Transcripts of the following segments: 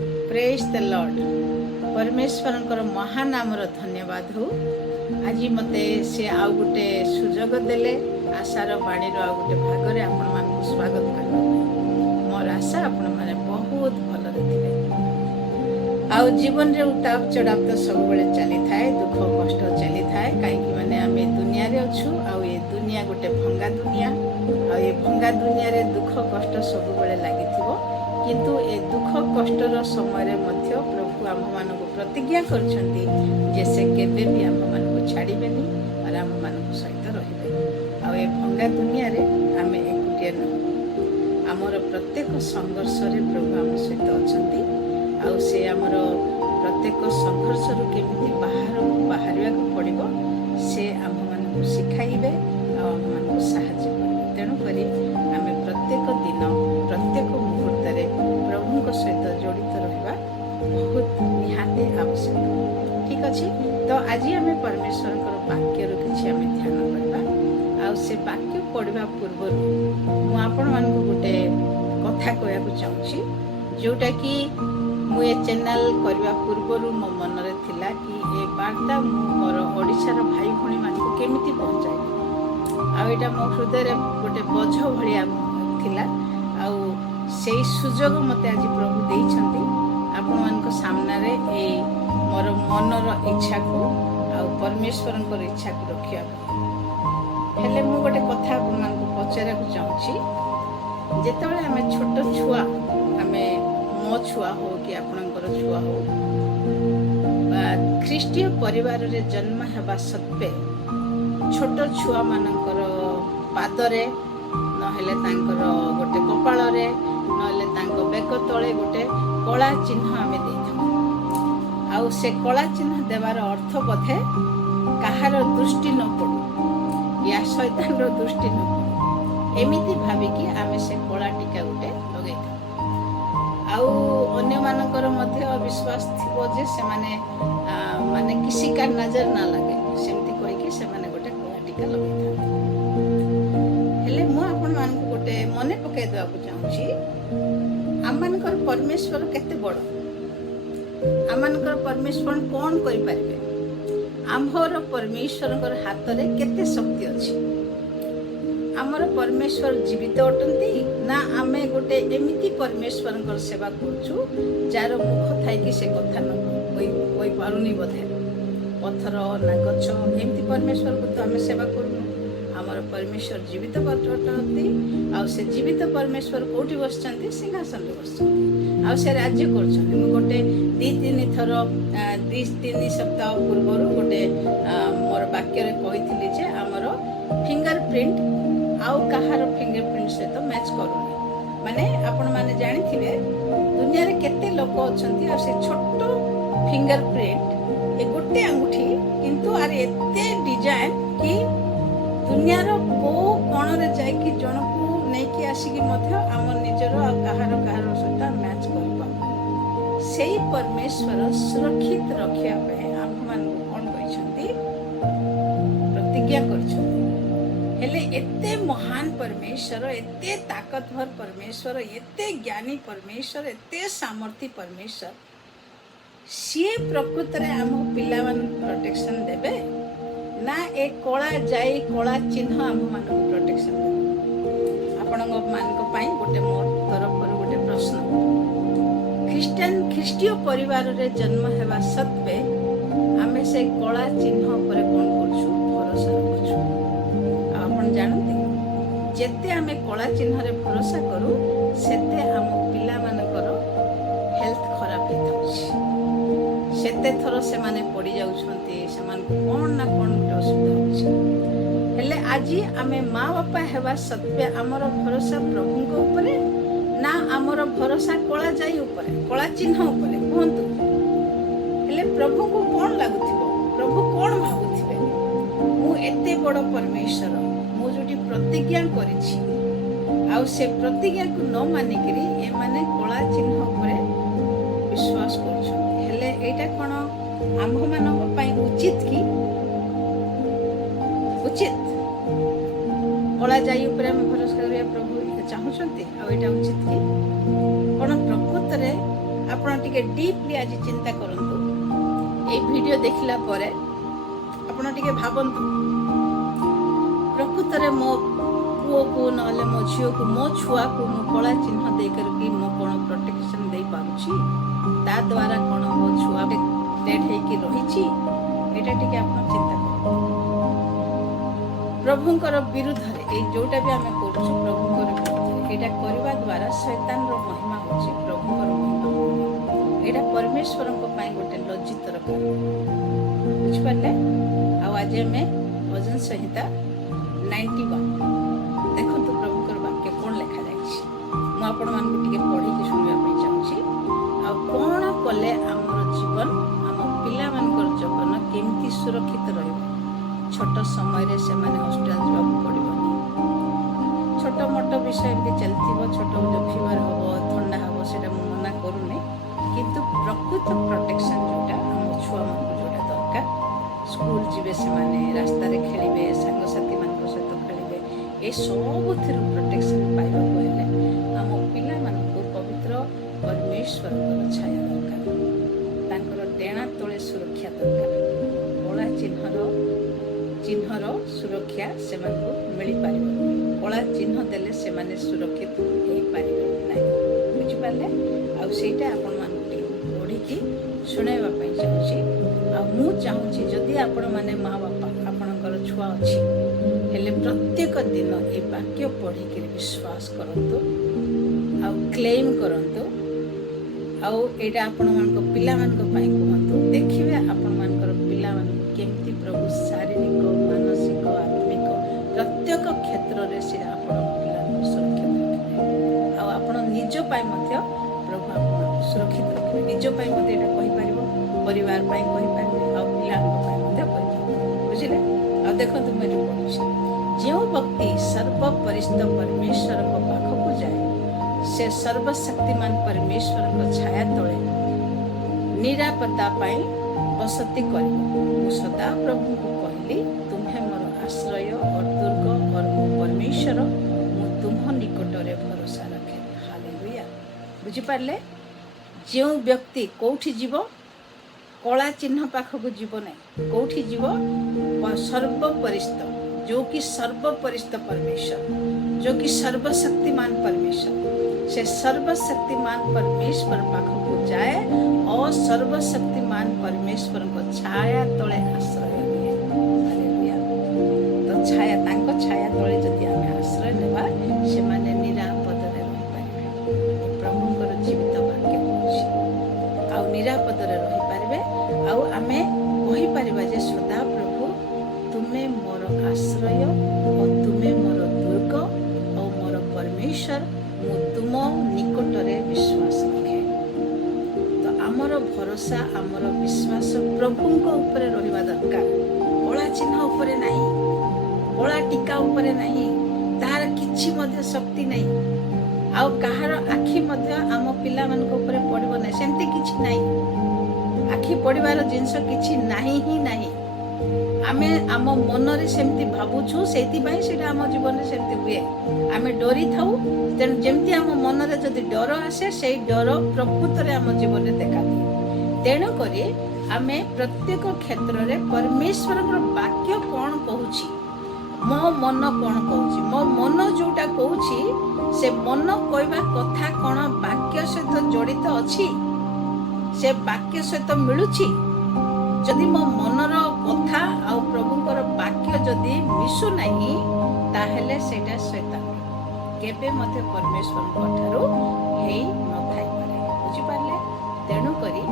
Praise the Lord. परमेश्वर महानाम धन्यवाद हो। आज मते से आउ गोटे सुजोग देले आशार बाणी आउ गोटे भाग में आपण मान स्वागत करबा। मोर आशा आपण माने बहुत भल रे आउ जीवन रे उतार चढ़ाव तो सब बेले चली थाए, दुख कष्ट चली थाए। कहीं माने आमे दुनिया रे अछु आउ ये दुनिया गोटे भंगा दुनिया आ ये भंगा दुनिया रे दुख कष्ट सब बेले लागिथिबो। किंतु ए दुख कष्टर समय मध्य प्रभु आम मान प्रतिज्ञा करछंती जे से केबे भी आम मान छाड़िबेनी और आम मान सहित रहिबे। आ ए भंगा दुनिया रे आमे एकुटिया न आमर प्रत्येक संघर्ष रे प्रभु आम सहित अछंती। आ से आमर प्रत्येक संघर्ष रु केमिति बाहर पड़िबो से आम मान शिखाइबे आ आम मान सहायता करिबे। तेणु करी आमे प्रत्येक दिन प्रत्येक मुहूर्त रे प्रभु सहित जड़ित रहिबा बहुत निहाते आवश्यक। ठीक अछि। तो आज आम परमेश्वर वाक्य किसी आम ध्यान करवा। आ से वाक्य पढ़ा पूर्व मु आपण मानक गोटे कथा कहवाक चाहूँगी, जोटा कि मुझे चैनल करने पूर्वर मो मन रे थिला कि ए वार्ता मोर ओडिशार भाई भणी मानक केमिति पहुँचाइबी। आटा मो हृदय गोटे बोझ भाया थिला। आउ से सुजोग मते आज प्रभु देइछंती आपण मानक सामने रे ए मोर मनर इच्छा को आउ परमेश्वर इच्छा को रखिया। हेले मु गोटे कथा आपण मानक पचारा को चाहूँगी। जेतेबेले आमे छोट छुआ, आमे मो छुआ हो कि आपणकर छुआ हो, ख्रीष्टीय परिवार रे जन्म हेबा सत्वे छोट छुआ मानकर पादरे नहेले तांकर गोटे कपाଳରେ नहेले तांको बेक तळे गोटे कला चिन्ह आमे देइथाउ। आउ से कला चिन्ह देवार अर्थ बोधे काहार दृष्टि न पड़ू या शैतान रो दृष्टि न पड़ू एमिति भाविकी आमे से कला टीका गोटे लगेइथाउ। आउ अन्य मानकर मध्य विश्वास थिबो जे से माने माने किसी का नजर ना लगे सेमति कहि कि से माने गोटे कला टीका लगेइथाउ। हेले मु आपण मान गोटे मने पकाई देवाक चाहूँगी, आम मानकर परमेश्वर केते बड़, आम मानकर परमेश्वर कौन करि पारिबे। आमर परमेश्वर हाथ रे केते शक्ति अछि। आमर परमेश्वर जीवित अटंती ना आमे गोटे एमिति परमेश्वर सेवा करछु जार मुख थाई कि से कथा न कोई पारुनी बोधे पत्थर ना गछ एमिति परमेश्वर को तो आमे सेवा करू। आमर परमेश्वर जीवित अटंती आ से जीवित परमेश्वर कोठी बसचंती सिंहासन रे बसचंती आ से राज्य करछंती। मु गोटे 2-3 थर 2-3 सप्ताह पूर्व गोटे मोर वाक्य रे कहिथिली जे आमर फिंगरप्रिंट आउ कहार फिंगरप्रिंट सहित मैच करूनी। माने आपण माने जानिथिबे दुनिया रे केते लोक अछंती आ से छोट फिंगरप्रिंट ए गोटे अंगूठी किंतु आर एते डिजाइन कि दुनिया रो को कोण रे जाय कि जण को नै कि आसी कि मध्य आम निजर आ कहार सहित मैच करबा। सेही परमेश्वर सुरक्षित रखिया पे आम मान कोन कहिसंती प्रतिज्ञा करछो। हेले एते महान परमेश्वर, एते ताकतवर परमेश्वर, एते ज्ञानी परमेश्वर, एते सामर्थी परमेश्वर, सी प्रकृत रे आम पिला मान प्रोटेक्शन देबे ना ए कला जाई कला चिन्ह आम मान प्रोटेक्शन देबे। आपण मान पाई गोटे मोर तरफ गोटे प्रश्न, ख्रीष्टीय परिवार रे जन्म हेबा सत्वे आमे से कला चिन्ह पर कोन करछु भरोसा रखछु। जानते जेते आमे कला चिन्ह रे भरोसा करू सेते आम पिला मानकर हेल्थ खराब होताउछि। सेते थर से माने पड़ी जाउछंती, से मान कोन ना कोन असुविधा होछि। हेले आजी आमे माँ बापा हेबा सत्वे आमर भरोसा प्रभु को ऊपरे ना आमर भरोसा कला जाई ऊपरे कला चिन्ह ऊपरे कहंतु। हेले प्रभु को कोन लागुथिबो, प्रभु कोन भाबुथिबे मु एते बड़ परमेश्वर मु जोटी प्रतिज्ञा करिछि आउ से प्रतिज्ञा को न मानिकरी ए माने कला चिन्ह ऊपरे विश्वास करछन। हेले एटा कोन आम्भ मानक पई उचित कि उचित कला जाई ऊपरे हम भरोसा करिया प्रभु चाहूछंती आ एटा उचित कि कोन प्रकृत रे आपण टिके डीपली आज चिंता करंतु ए वीडियो देखला परे आपण टिके भाबंतु प्रकृतरे मो पुओ को नले मो झियो को मो छुआ को मो कला चिन्ह दे करके मो कोन प्रोटेक्शन दे पाउची ता द्वारा कोन मो छुआ डेड हे कि रहिची एटा टिके आपण चिंता करू प्रभुंकर विरुद्ध रे ए जोटा भी हमें करू प्रभुंकर विरुद्ध एटा करबा द्वारा शैतान रो महिमा होची प्रभुंकर महिमा एटा परमेश्वर को पाई गोटे लज्जित रखा बुझ पाले आ आज में भजन संहिता 91 देखो तो प्रभुंकर वाक्य कोन लिखा जायछि मु आपण मान को टिके पढी के सुनबा पई चाहछि आ कोन कले हमर जीवन हम पिला मानकर जीवन केमती सुरक्षित रहबो छोट समय रे से माने हॉस्टल जॉब पड़िबनी छोट मोट विषय एमती चलथिबो छोट जो फीवर होबो ठंडा होबो सेटा मना करूने किंतु प्रकृत प्रोटेक्शन जोटा हम छुआ मन को जोटा दरकार स्कूल जीवे से माने रास्ता रे खेलिबे संग साथी मान को सहित खेलिबे ए सब थ्रू प्रोटेक्शन पाइबा कोले हम पिला मान को पवित्र परमेश्वर को छाया दरकार तांकर डेणा तळे सुरक्षा दरकार कोला चिन्हर सुरक्षा से मिल पार कला चिन्ह देले से माने सुरक्षित हो पारे ना बुझिपारे आईटा आपण मान पढ़ी शुणाइबा चाहूँगी चाहूँगी जदि आपण मैंने माँ बापा आपणकर छुआ अच्छी हेले प्रत्येक दिन ये वाक्य पढ़ी विश्वास करंतु आ क्लेम करंतु आउ एटा आपण मानक पिला मानक पई कहंतु देखिबे आपण मानकर पिला मानक केमती प्रभु शारीरिक मानसिक आत्मिक प्रत्येक क्षेत्र रे से आपण पिला सुरक्षित रखिबे आ आपण निज पई मध्य प्रभु आपण सुरक्षित रखिबे निज पई मध्य एटा कहि परिबो परिवार पई कहि परिबो आ पिला पई मध्य कहि परिबो बुझिले आ देखो तुम मेरे पढुछि जो व्यक्ति सर्वपरिष्ठ परमेश्वर को पाखक जाए से सर्वशक्तिमान परमेश्वर को छाया तले निरापत्ता पाई बसती कर सदा प्रभु को कहली तुम्हें मोर आश्रय और दुर्ग और मो परमेश्वर मु तुम निकट रे भरोसा रखे हालेलुया बुझी पारले जो व्यक्ति कोठी जीव कला चिन्ह पाखक जीव नहीं कोठी जीव सर्वपरिष्ठ जो कि सर्वपरिष्ठ परमेश्वर जो कि सर्वशक्तिमान परमेश्वर से सर्वशक्तिमान परमेश्वर पाखक जाए और सर्वशक्तिमान परमेश्वर को छाया तले आश्रय निये हालेलुया तो छाया तांको छाया तले जदि आमे आश्रय नेबा से माने निरापद रे रहि पारिबे प्रभुंकर जीवित वाक्य होछि आ निरापद रे रहि पारिबे आ आमे कहि पारिबा जे सदा प्रभु तुमे मोर आश्रय और तुमे मोर दुर्ग और मोर परमेश्वर मु तुम निकट रे विश्वास रखे तो आमर भरोसा आमर विश्वास प्रभुंक ऊपर रहिबा दरकार कला चिन्ह ऊपर नहीं कला टीका ऊपर नहीं तार किछि मध्य शक्ति नहीं आ कहार आखि मध्य आम पिला मान ऊपर पड़िबो नहीं सेमती किछि नहीं आखि पड़िबार जिंस किछि नहीं ही नहीं आमे आम मन रे सेमती भाबुछु सेति पई सेटा आम जीवन रे सेमती हुए आमे डरी थाउ तेन जेमती आम मन रे जदि डर आसे सेई डर प्रकृत रे आम जीवन रे देखा दिए तेणु करी आमे प्रत्येक क्षेत्र रे परमेश्वर वाक्य कोन कहूची मो मन कोन कहूची मो मन जोटा कहूची से मन कहबा कथा कोन वाक्य सहित जड़ित अछि से वाक्य सहित मिलुची जदि मो मनर कथा आ प्रभुंकर वाक्य जदि मिसु नहीं ताहेले सेटा शैतान केबे मते परमेश्वर ठारू हेई न थाई पारे बुझी पारले तेणु करी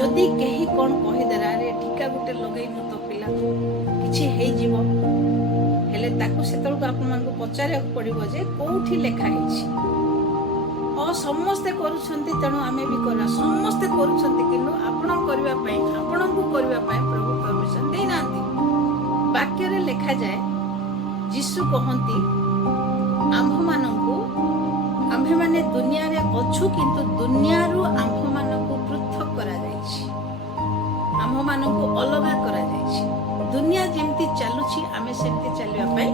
जदि केही कोन कहि देरा रे टीका गुटे लगै न तो पिला किछि हेई जीवो हेले ताकू सेतल को आपन मान को पचारे पड़िबो जे कोठी लेखा हेछि समस्ते करूछंती तेणु आमे भी करा समस्ते करूछंती किनु आपण करबा पई आपण को करबा पई प्रभु परमिशन दे नांती वाक्य रे लिखा जाए यीशु कहंती आम्भ मानकू आम्भे माने दुनिया रे अछु किंतु दुनिया रु आम्भ मानकू पृथक करा जायछि आम्भ मानकू अलगा करा जायछि दुनिया जेमती चालुछि आमे सेमती चलबा पई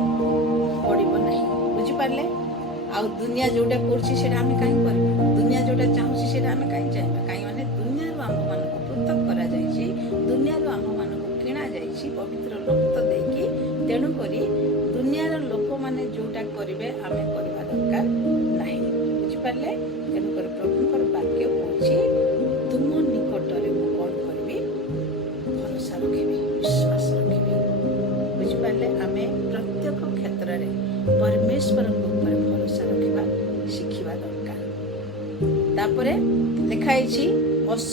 पड़िबो नहीं बुझी पारले आ दुनिया जोटा करछि सेटा आमे काई करबा दुनिया जोटा चाहूछि सेटा आमे काई चाहबा काई माने ହେଇଛି ପବିତ୍ର ରକ୍ତ ଦେଇକି। ତେଣୁକରି ଦୁନିଆର ଲୋକମାନେ ଯୋଉଟା କରିବେ ଆମେ କରିବା ଦରକାର ନାହିଁ। ବୁଝିପାରିଲେ? ତେଣୁକରି ପ୍ରଭୁଙ୍କର ବାକ୍ୟ କହୁଛି ତୁମ ନିକଟରେ ମୁଁ କ'ଣ କରିବି? ଭରସା ରଖିବି, ବିଶ୍ୱାସ ରଖିବି। ବୁଝିପାରିଲେ? ଆମେ ପ୍ରତ୍ୟେକ କ୍ଷେତ୍ରରେ ପରମେଶ୍ୱରଙ୍କ ଉପରେ ଭରସା ରଖିବା ଶିଖିବା ଦରକାର। ତାପରେ ଲେଖା ହେଇଛି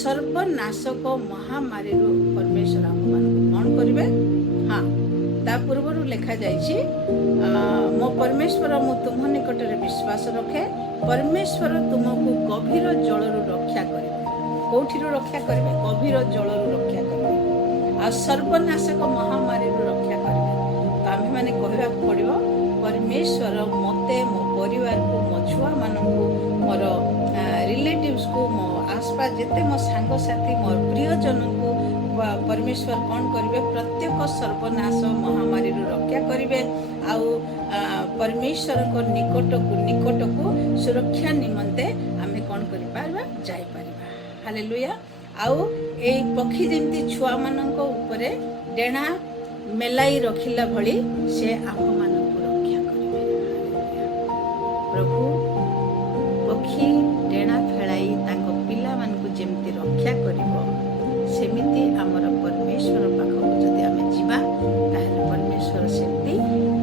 ସର୍ବନାଶକ ମହାମାରୀରୁ ପରମେଶ୍ୱର ଆମମାନଙ୍କୁ କ'ଣ କରିବେ? ହଁ, ତା ପୂର୍ବରୁ ଲେଖାଯାଇଛି ମୋ ପରମେଶ୍ୱର ମୁଁ ତୁମ ନିକଟରେ ବିଶ୍ୱାସ ରଖେ, ପରମେଶ୍ୱର ତୁମକୁ ଗଭୀର ଜଳରୁ ରକ୍ଷା କରିବେ। କୋଉଠିରୁ ରକ୍ଷା କରିବେ? ଗଭୀର ଜଳରୁ ରକ୍ଷା କରିବେ, ଆଉ ସର୍ବନାଶକ ମହାମାରୀରୁ ରକ୍ଷା କରିବେ। ତ ଆମେମାନେ କହିବାକୁ ପଡ଼ିବ ପରମେଶ୍ୱର ମୋତେ, ମୋ ପରିବାରକୁ, ମୋ ଛୁଆମାନଙ୍କୁ, ମୋର ରିଲେଟିଭ୍ସକୁ, ମୋ ଆସପାସ ଯେତେ ମୋ ସାଙ୍ଗସାଥି, ମୋ ପ୍ରିୟଜନଙ୍କୁ ପରମେଶ୍ୱର କ'ଣ କରିବେ? ପ୍ରତ୍ୟେକ ସର୍ବନାଶ ମହାମାରୀରୁ ରକ୍ଷା କରିବେ। ଆଉ ପରମେଶ୍ୱରଙ୍କ ନିକଟକୁ ସୁରକ୍ଷା ନିମନ୍ତେ ଆମେ କ'ଣ କରିପାରିବା? ଯାଇପାରିବା। ହାଲେଲୁୟା। ଆଉ ଏଇ ପକ୍ଷୀ ଯେମିତି ଛୁଆମାନଙ୍କ ଉପରେ ଡେଣା ମେଲାଇ ରଖିଲା ଭଳି ସେ ଆମମାନଙ୍କୁ ରକ୍ଷା କରିବେ। ପ୍ରଭୁ ପକ୍ଷୀ ଡେଣା ଫେଳାଇ ତାଙ୍କ ପିଲାମାନଙ୍କୁ ଯେମିତି ରକ୍ଷା କରିବ, ସେମିତି ଆମର ପରମେଶ୍ୱର ପାଖକୁ ଯଦି ଆମେ ଯିବା ତାହେଲେ ପରମେଶ୍ୱର ସେମିତି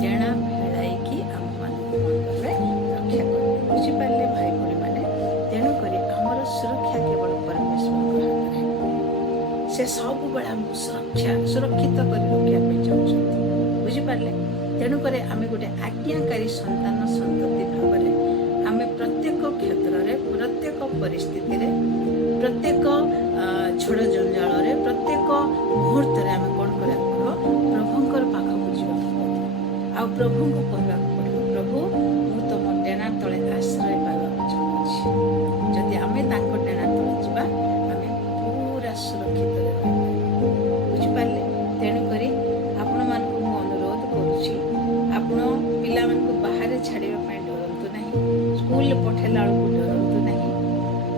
ଡେଣା ଫେଳାଇକି ଆମମାନଙ୍କୁ କ'ଣ କରିବେ? ରକ୍ଷା କରିବେ। ବୁଝିପାରିଲେ ଭାଇ ଭଉଣୀମାନେ? ତେଣୁକରି ଆମର ସୁରକ୍ଷା କେବଳ ପରମେଶ୍ୱରଙ୍କ ହାତରେ। ସେ ସବୁବେଳେ ଆମକୁ ସୁରକ୍ଷିତ କରି ରଖିବା ପାଇଁ ଚାହୁଁଛନ୍ତି। ବୁଝିପାରିଲେ? ତେଣୁକରି ଆମେ ଗୋଟେ ଆଜ୍ଞାକାରୀ ସନ୍ତାନ ସନ୍ତତି ଭାବରେ ଆମେ ପ୍ରତ୍ୟେକ କ୍ଷେତ୍ରରେ, ପ୍ରତ୍ୟେକ ପରିସ୍ଥିତିରେ, ପ୍ରତ୍ୟେକ ଝଡ଼ ଜଞ୍ଜାଳରେ, ପ୍ରତ୍ୟେକ ମୁହୂର୍ତ୍ତରେ ଆମେ କ'ଣ କରିବାକୁ ପଡ଼ିବ? ପ୍ରଭୁଙ୍କର ପାଖକୁ ଯିବାକୁ ପଡ଼ିବ। ଆଉ ପ୍ରଭୁଙ୍କୁ କହିବାକୁ ପଡ଼ିବ, ପ୍ରଭୁ ମୁଁ ତୁମ ଡେଣା ତଳେ ଆଶ୍ରୟ ପାଇବାକୁ ଚାହୁଁଛି। ଯଦି ଆମେ ତାଙ୍କ ଡେଣା ତଳେ ଯିବା ଆମେ ପୁରା ସୁରକ୍ଷିତରେ ରହିପାରିବା। ବୁଝିପାରିଲେ? ତେଣୁକରି ଆପଣମାନଙ୍କୁ ମୁଁ ଅନୁରୋଧ କରୁଛି, ଆପଣ ପିଲାମାନଙ୍କୁ ବାହାରେ ଛାଡ଼ିବା ପାଇଁ ଡରନ୍ତୁ ନାହିଁ, ସ୍କୁଲରେ ପଠାଇଲା ବେଳକୁ ଡରନ୍ତୁ ନାହିଁ,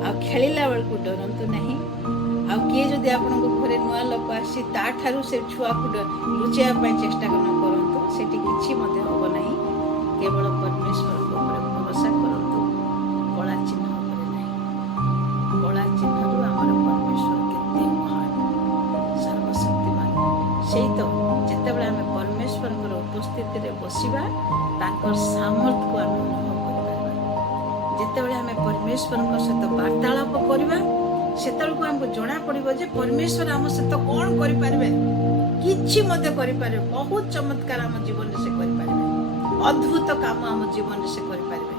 ଆଉ ଖେଳିଲା ବେଳକୁ ଡରନ୍ତୁ ନାହିଁ। ଆଉ କିଏ ଯଦି ଆପଣଙ୍କ ଘରେ ନୂଆ ଲୋକ ଆସି ତାଠାରୁ ସେ ଛୁଆକୁ ଲୁଚାଇବା ପାଇଁ ଚେଷ୍ଟା ନ କରନ୍ତୁ, ସେଠି କିଛି ମଧ୍ୟ ହେବ ନାହିଁ। କେବଳ ପରମେଶ୍ୱରଙ୍କ ଉପରେ ଭରସା କରନ୍ତୁ, କଳା ଚିହ୍ନ ଉପରେ ନାହିଁ। କଳା ଚିହ୍ନରୁ ଆମର ପରମେଶ୍ୱର କେତେ ମହାନ, ସର୍ବଶକ୍ତିମାନ। ସେଇ ତ ଯେତେବେଳେ ଆମେ ପରମେଶ୍ୱରଙ୍କର ଉପସ୍ଥିତିରେ ବସିବା ତାଙ୍କର ସାମର୍ଥ୍ୟକୁ ଆମେ ଅନୁଭବ କରିପାରିବା। ଯେତେବେଳେ ଆମେ ପରମେଶ୍ୱରଙ୍କ ସହିତ ବାର୍ତ୍ତାଳାପ କରିବା ସେତେବେଳକୁ ଆମକୁ ଜଣା ପଡ଼ିବ ଯେ ପରମେଶ୍ୱର ଆମ ସହିତ କ'ଣ କରିପାରିବେ। କିଛି ମଧ୍ୟ କରିପାରିବେ। ବହୁତ ଚମତ୍କାର ଆମ ଜୀବନରେ ସେ କରିପାରିବେ। ଅଦ୍ଭୁତ କାମ ଆମ ଜୀବନରେ ସେ କରିପାରିବେ,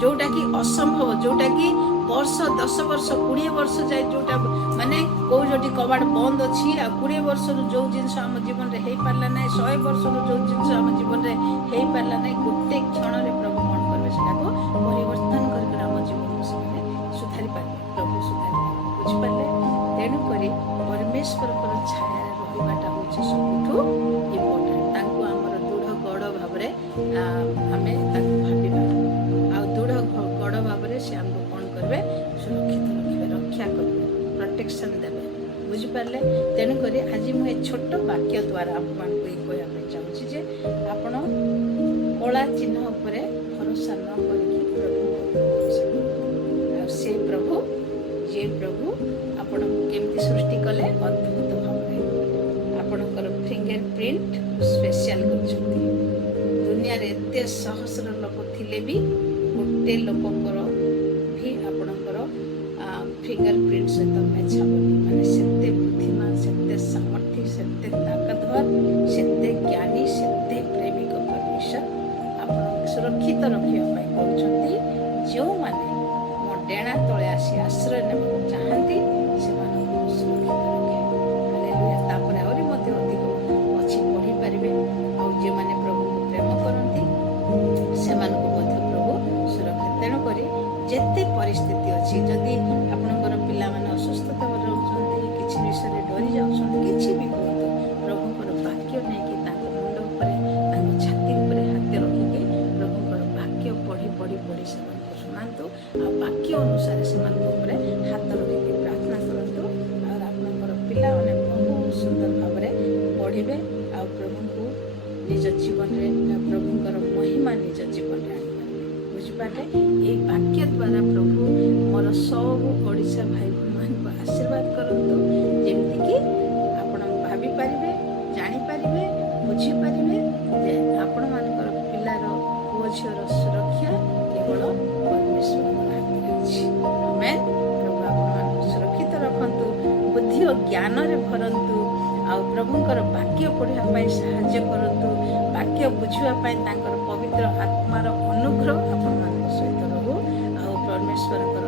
ଯୋଉଟାକି ଅସମ୍ଭବ, ଯୋଉଟାକି ବର୍ଷ 10 ବର୍ଷ 20 ବର୍ଷ ଯାଏ ଯୋଉଟା ମାନେ କୋଉ ଯୋଉଠି କବାଟ ବନ୍ଦ ଅଛି, ଆଉ 20 ବର୍ଷରୁ ଯୋଉ ଜିନିଷ ଆମ ଜୀବନରେ ହେଇପାରିଲା ନାହିଁ, 100 ବର୍ଷରୁ ଯୋଉ ଜିନିଷ ଆମ ଜୀବନରେ ହେଇପାରିଲା ନାହିଁ, ଗୋଟେ କ୍ଷଣରେ ପ୍ରଭୁ କ'ଣ କରିବେ? ସେଟାକୁ ପରିବର୍ତ୍ତନ କରିକି ଆମ ଜୀବନକୁ ସେମାନେ ସୁଧାରି ପାରିବେ। ପ୍ରଭୁ ସୁଧାରି ପାରିବେ। ବୁଝିପାରିଲେ? ତେଣୁକରି ପରମେଶ୍ୱରଙ୍କର ଛାୟାରେ ରହିବାଟା ହେଉଛି ସବୁଠୁ ଇମ୍ପୋର୍ଟାଣ୍ଟ। ତାଙ୍କୁ ଆମର ଦୃଢ଼ ଗଡ଼ ଭାବରେ ଆମେ ତାଙ୍କୁ ଭାବିବା, ଆଉ ଦୃଢ଼ ଗଡ଼ ଭାବରେ ସେ ଆମକୁ କ'ଣ କରିବେ? ସୁରକ୍ଷିତ ରଖିବେ, ରକ୍ଷା କରିବେ, ପ୍ରୋଟେକ୍ସନ୍ ଦେବେ। ବୁଝିପାରିଲେ? ତେଣୁକରି ଆଜି ମୁଁ ଏ ଛୋଟ ବାକ୍ୟ ଦ୍ୱାରା ଆପଣମାନଙ୍କୁ ଏଇ କହିବା ପାଇଁ ଚାହୁଁଛି ଯେ ଆପଣ କଳା ଚିହ୍ନ ଉପରେ ଭରସା ନ କରିକି ପ୍ରଭୁଙ୍କ ଉପରେ ଭରସା କରନ୍ତୁ। ଆଉ ସେ ପ୍ରଭୁ, ଯିଏ ପ୍ରଭୁ ଆପଣଙ୍କୁ କେମିତି ସୃଷ୍ଟି କଲେ? ଅଦ୍ଭୁତ ଭାବରେ ଆପଣଙ୍କର ଫିଙ୍ଗର ପ୍ରିଣ୍ଟ ସ୍ପେଶିଆଲ କରିଛନ୍ତି। ଦୁନିଆରେ ଏତେ ସହସ୍ର ଲୋକ ଥିଲେ ବି ଗୋଟେ ଲୋକଙ୍କର ବି ଆପଣଙ୍କର ଫିଙ୍ଗର ପ୍ରିଣ୍ଟ ସହିତ ମ୍ୟାଚ୍ ହେବନି। ମାନେ ସେତେ ବୁଦ୍ଧିମାନ, ସେତେ ସାମର୍ଥ୍ୟ, ସେତେ ତାକତବର, ସେତେ ଜ୍ଞାନୀ, ସେତେ ପ୍ରେମିକ ପରମେଶ୍ୱର ଆପଣଙ୍କୁ ସୁରକ୍ଷିତ ରଖିବା ପାଇଁ କରୁଛନ୍ତି। ଯେଉଁମାନେ ମୋ ଡେଣା ତଳେ ଆସି ଆଶ୍ରୟ ନେବାକୁ ଚାହାନ୍ତି ସେମାନଙ୍କୁ ସୁରକ୍ଷିତ ରଖେ। ହାଲେଲୁୟା। ତାପରେ ଆହୁରି ମଧ୍ୟ ଅଧିକ ଅଛି, ପଢ଼ିପାରିବେ। ଆଉ ଯେଉଁମାନେ ପ୍ରଭୁଙ୍କୁ ପ୍ରେମ କରନ୍ତି ସେମାନଙ୍କୁ ମଧ୍ୟ ପ୍ରଭୁ ସୁରକ୍ଷା। ତେଣୁକରି ଯେତେ ପରିସ୍ଥିତି ଅଛି, ଯଦି ଆପଣଙ୍କର ପିଲାମାନେ ଅସୁସ୍ଥତା ପଢ଼ିବେ ଆଉ ପ୍ରଭୁଙ୍କୁ ନିଜ ଜୀବନରେ ପ୍ରଭୁଙ୍କର ମହିମା ନିଜ ଜୀବନରେ ଆଣିପାରିବେ। ବୁଝିପାରିଲେ? ଏଇ ବାକ୍ୟ ଦ୍ୱାରା ପ୍ରଭୁ ମୋର ସବୁ ଓଡ଼ିଶା ଭାଇ ଭଉଣୀମାନଙ୍କୁ ଆଶୀର୍ବାଦ କରନ୍ତୁ, ଯେମିତିକି ଆପଣ ଭାବିପାରିବେ, ଜାଣିପାରିବେ, ବୁଝିପାରିବେ ଯେ ଆପଣମାନଙ୍କର ପିଲାର ପୁଅ ଝିଅର ସୁରକ୍ଷା କେବଳ ପରମେଶ୍ୱରଙ୍କ ହାତରେ ଅଛି। ଆମେନ୍। ପ୍ରଭୁ ଆପଣମାନଙ୍କୁ ସୁରକ୍ଷିତ ରଖନ୍ତୁ, ବୁଦ୍ଧି ଓ ଜ୍ଞାନରେ ଭରନ୍ତୁ, ଆଉ ପ୍ରଭୁଙ୍କର ବାକ୍ୟ ପଢ଼ିବା ପାଇଁ ସାହାଯ୍ୟ କରନ୍ତୁ। ବାକ୍ୟ ବୁଝିବା ପାଇଁ ତାଙ୍କର ପବିତ୍ର ଆତ୍ମାର ଅନୁଗ୍ରହ ଆପଣମାନଙ୍କ ସହିତ ରହୁ, ଆଉ ପରମେଶ୍ୱରଙ୍କର